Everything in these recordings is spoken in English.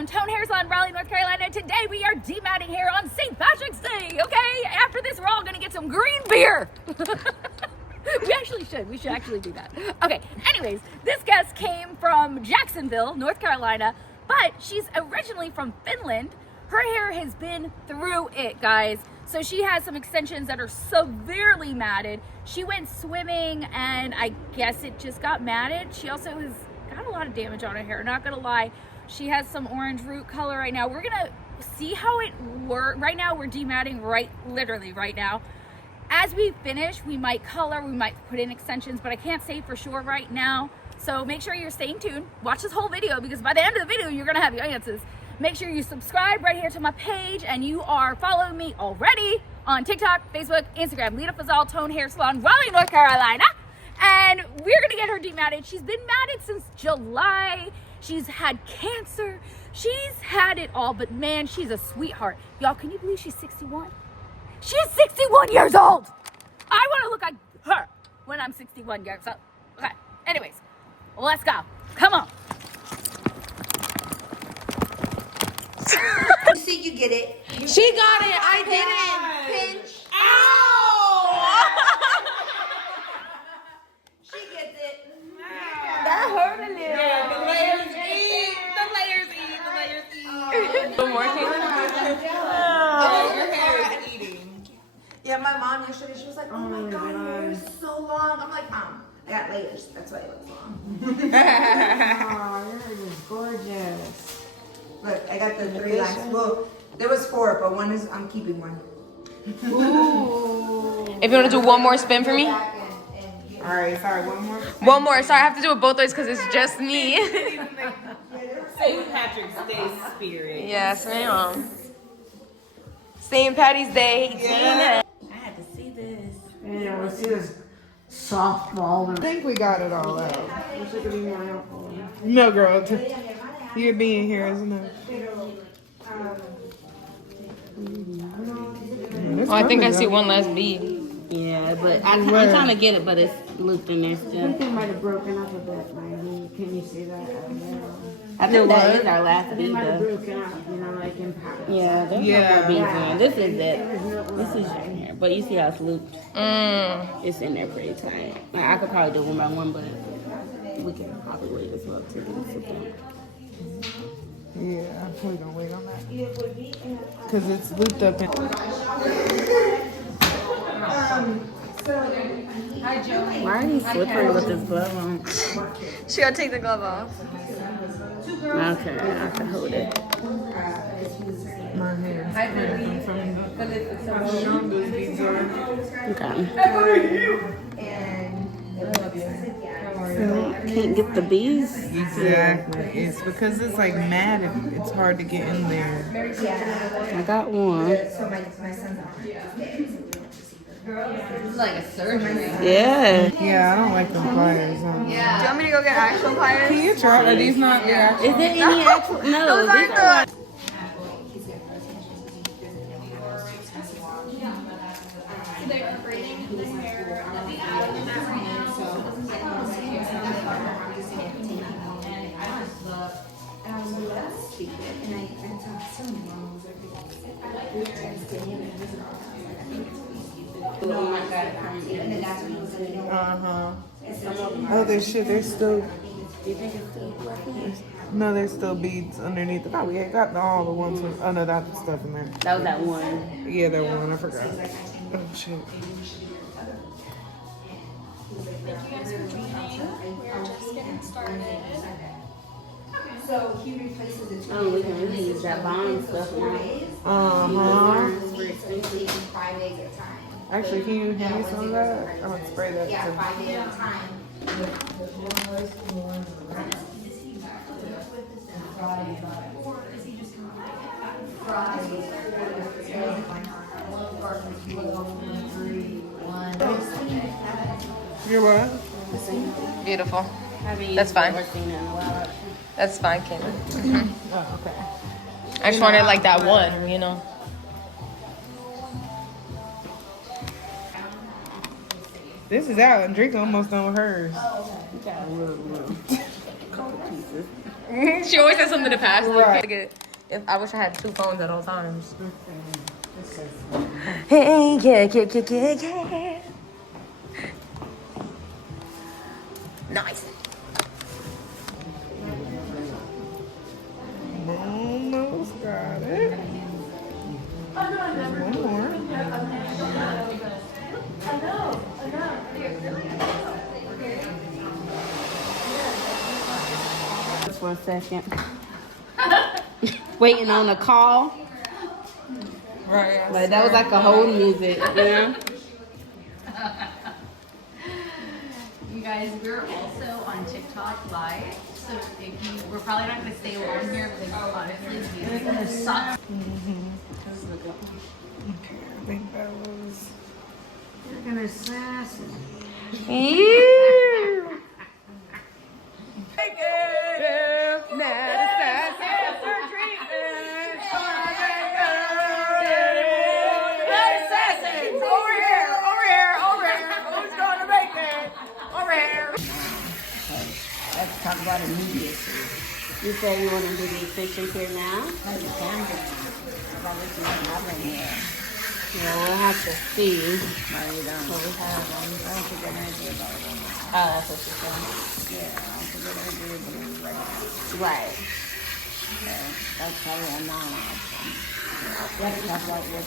own Tone Hair Salon, Raleigh, North Carolina. Today we are dematting hair on St. Patrick's Day, okay? After this, we're all gonna get some green beer. We should actually do that. Okay, anyways, this guest came from Jacksonville, North Carolina, but she's originally from Finland. Her hair has been through it, guys. So she has some extensions that are severely matted. She went swimming and I guess it just got matted. She also has got a lot of damage on her hair, not gonna lie. She has some orange root color right now. We're gonna see how it works. Right now we're dematting literally right now. As we finish, we might color, we might put in extensions, but I can't say for sure right now. So make sure you're staying tuned. Watch this whole video because by the end of the video, you're gonna have your answers. Make sure you subscribe right here to my page and you are following me already on TikTok, Facebook, Instagram, Leda Fazal, Tone Hair Salon, Raleigh, North Carolina. And we're gonna get her dematted. She's been matted since July. She's had cancer. She's had it all, but man, she's a sweetheart. Y'all, can you believe she's 61? She's 61 years old. I wanna look like her when I'm 61 years old. Okay, anyways, let's go. Come on. See, you get it. She got it. I didn't. Pinch. Ow! She gets it. That hurt a little. Yeah, the layers eat. One more, Caitlin. Your hair is eating. Yeah, my mom yesterday, she was like, oh my God, your hair is so long. I'm like, Mom, I got layers. That's why it looks long. Oh, your hair is gorgeous. Look, I got the 3 lines. Well, there was 4, but one is, I'm keeping one. Ooh. If you want to do one more spin for me. Alright, sorry, one more. One more. Sorry, I have to do it both ways because it's just me. St. Patrick's Day spirit. Yes, ma'am. St. Patty's Day. Yeah. I had to see this. Yeah, we'll see this softball. I think we got it all out. Wish it could be more helpful. No, girl. You being here is enough. Oh, I think I see one last bead. Yeah, but I'm trying to get it, but it's looped in there I think still. they might have broken up a bit, maybe. Can you see that? I think that is our last They bead, might have though. broken up, you know, like in patterns. Yeah, there's no more beads in. This is it. This is your hair. But you see how it's looped? It's in there pretty tight. Like, I could probably do one by one, but we can probably wait as well to get it super. Yeah, I'm probably gonna wait on that. Because it's looped up in. Why are you slippery with this glove on? She gotta take the glove off. Okay, I can hold it. My hair. How strong those beads are. Okay. Can't get the bees. Exactly. It's because it's like matted. It's hard to get in there. I got one. It's like a surgery. Yeah. Yeah, I don't like them pliers. Do you want me to go get actual pliers? Can you try? Are these not the actual? Is there any actual? No, these are. Oh, they're still. No, there's still beads underneath. Oh, we ain't got all the ones from. Oh no, that's stuff in there. That was that one. Yeah, that one. I forgot. Oh shit. Thank you guys for joining. We are just getting started. So he replaces it. Oh, we can really use that bond stuff now. We're expensive 5 days at a time. Actually, can you hand me some of that? I'm gonna spray that. Yeah, too. 5 days at a time. You're what? Beautiful. Haven't That's used fine. it or seen it in a while. That's fine, Caitlin. Oh, okay. I just wanted like that one, you know. This is out, and Drake's almost done with hers. We got a little couple pieces. She always has something to pass. Right. If I wish I had 2 phones at all times. Hey, yeah. Nice. Almost got it. One more. Just for a second. Waiting on a call. Right. Like that was like a whole music, you know? You guys, we're also on TikTok live, so if we're probably not gonna stay long here because honestly, it's gonna suck. Okay, I think that was. You're gonna assassin. Let's talk about immediacy. You say you want to do the extensions here now? No, you can do it. Yeah, we'll have to see. No, you don't. What we have on. I don't think they're going to do about it. Oh, that's what you're saying. Yeah, I don't think they're going to do it right now. Right. That's probably a non-option. Let's talk about what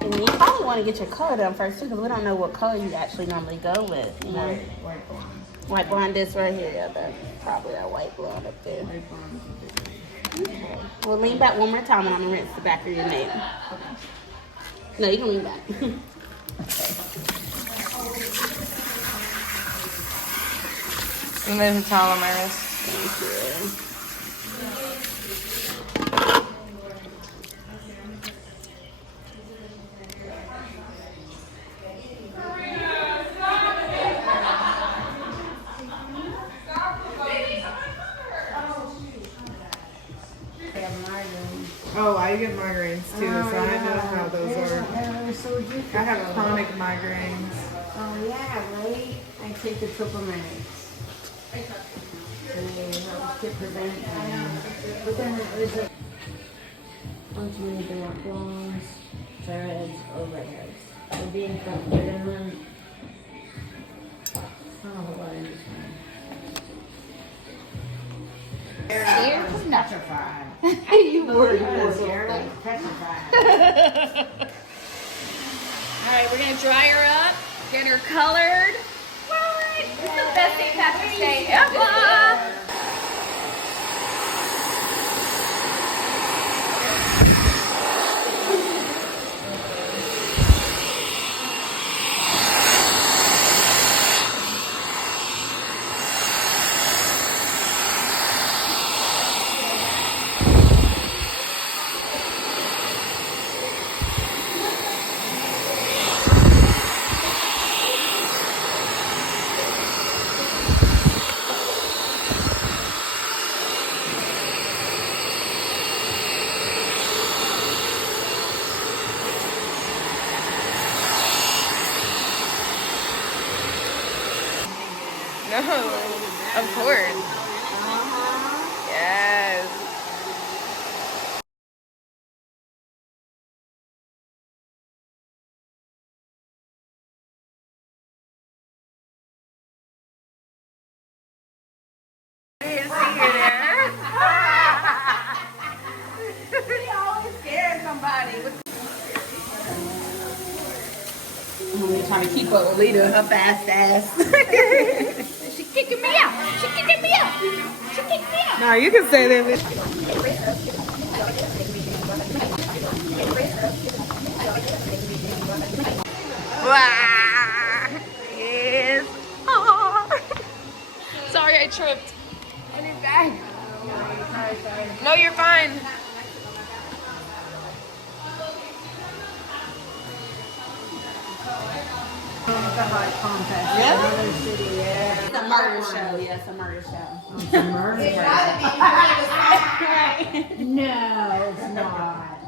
and you probably want to get your color done first too, because we don't know what color you actually normally go with. You know? White blonde. White blonde, this right here. Yeah, that's probably that white blonde up there. Okay. Well, lean back one more time and I'm going to rinse the back of your nail. No, you can lean back. And there's a towel on my wrist. Thank you. Oh, I get migraines too, so I know how those are. I have chronic migraines. Oh, yeah, right? I take the triple meds. To prevent but then there's a bunch of many dark blondes, fairheads, or redheads. So being from Finland, I don't know what I understand. Here's nothing. Petrified. You were petrified. Alright, we're gonna dry her up, get her colored. What? It's the best St. Patrick's Day ever! No, of course. Yes. I'm trying to keep up with Leda, her fast ass. She's kicking me out! She's kicking me out! She kicked me out! No, you can say that. Wow. Yes. Oh. Sorry, I tripped. Put it back. No, you're fine. Yeah? It's a murder show. Yeah, it's a murder show. It's a murder show. No, it's not.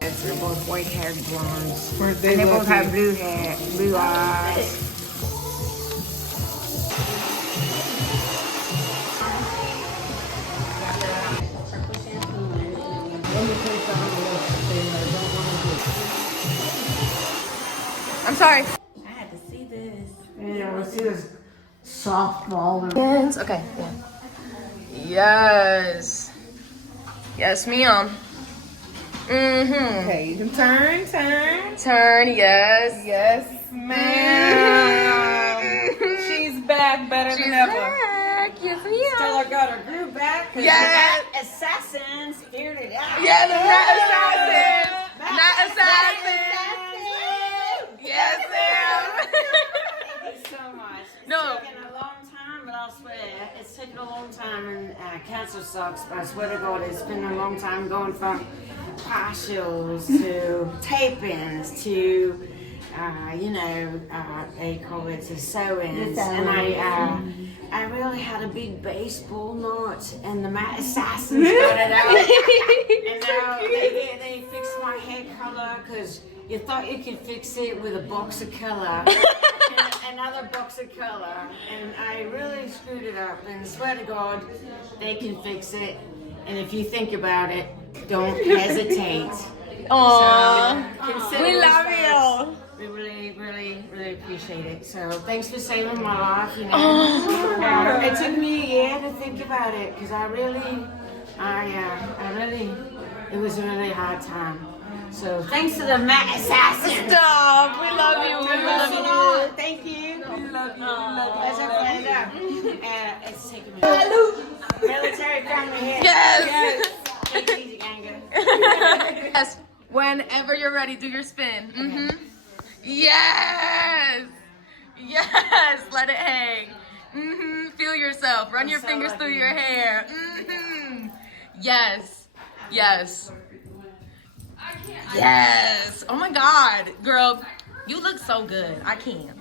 They're both white-haired blondes. They And they look both have blue hair, blue eyes. sorry. I had to see this. Yeah, let's see this softball. Okay, yeah. Yes. Yes, ma'am. Mm-hmm. Okay, you can turn. Turn, yes. Yes, ma'am. She's back better She's than ever. back. Yes, ma'am. Stella got her groove back. Yes. Assassin spirited out. Yes, not assassin. Not assassin. Yes, ma'am. Thank you so much. It's No. taken a long time, but I'll swear it's taken a long time, and cancer sucks. But I swear to God, it's been a long time going from partials to tape-ins to, they call it to sew-ins, and I really had a big baseball knot, and the Matt Assassins got it out, and now they fixed my hair color because you thought you could fix it with a box of color. Another box of color, and I really screwed it up, and swear to God they can fix it, and if you think about it, don't hesitate. Aww. So, We love you. we really appreciate it. So thanks for saving my life, you know. It took me a year to think about it, because it was a really hard time. So thanks to the Matt Assassin. Stop. We love you. We love you. Thank you. We love you. It's taken me. Military family here. Yes. Take it easy, anger. Yes. Whenever you're ready, do your spin. Mm-hmm. Yes. Yes. Let it hang. Mm-hmm. Feel yourself. Run your so fingers lucky. through your hair. Mm-hmm. Yes. Yes. Yes. Oh my God, girl, you look so good. I can't.